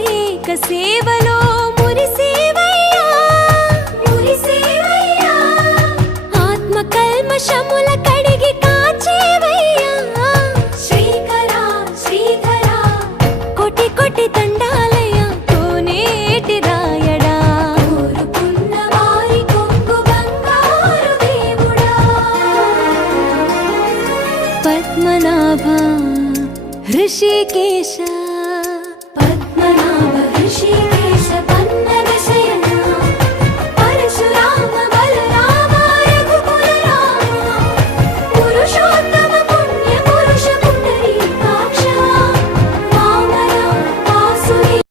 అభిషేక సేవలో మురిసేవయ్యా మురిసేవయ్యా ఆత్మ కల్మషముల కడిగి కాచేవయ్యా శ్రీకరా శ్రీధరా కోటి కోటి దండాలయ్యా కోనేటి రాయడా కోరుకున్న వారి కొంగు బంగారు దేవుడా పద్మనాభ ऋषिकेश पद्मनाभ ऋषिकेश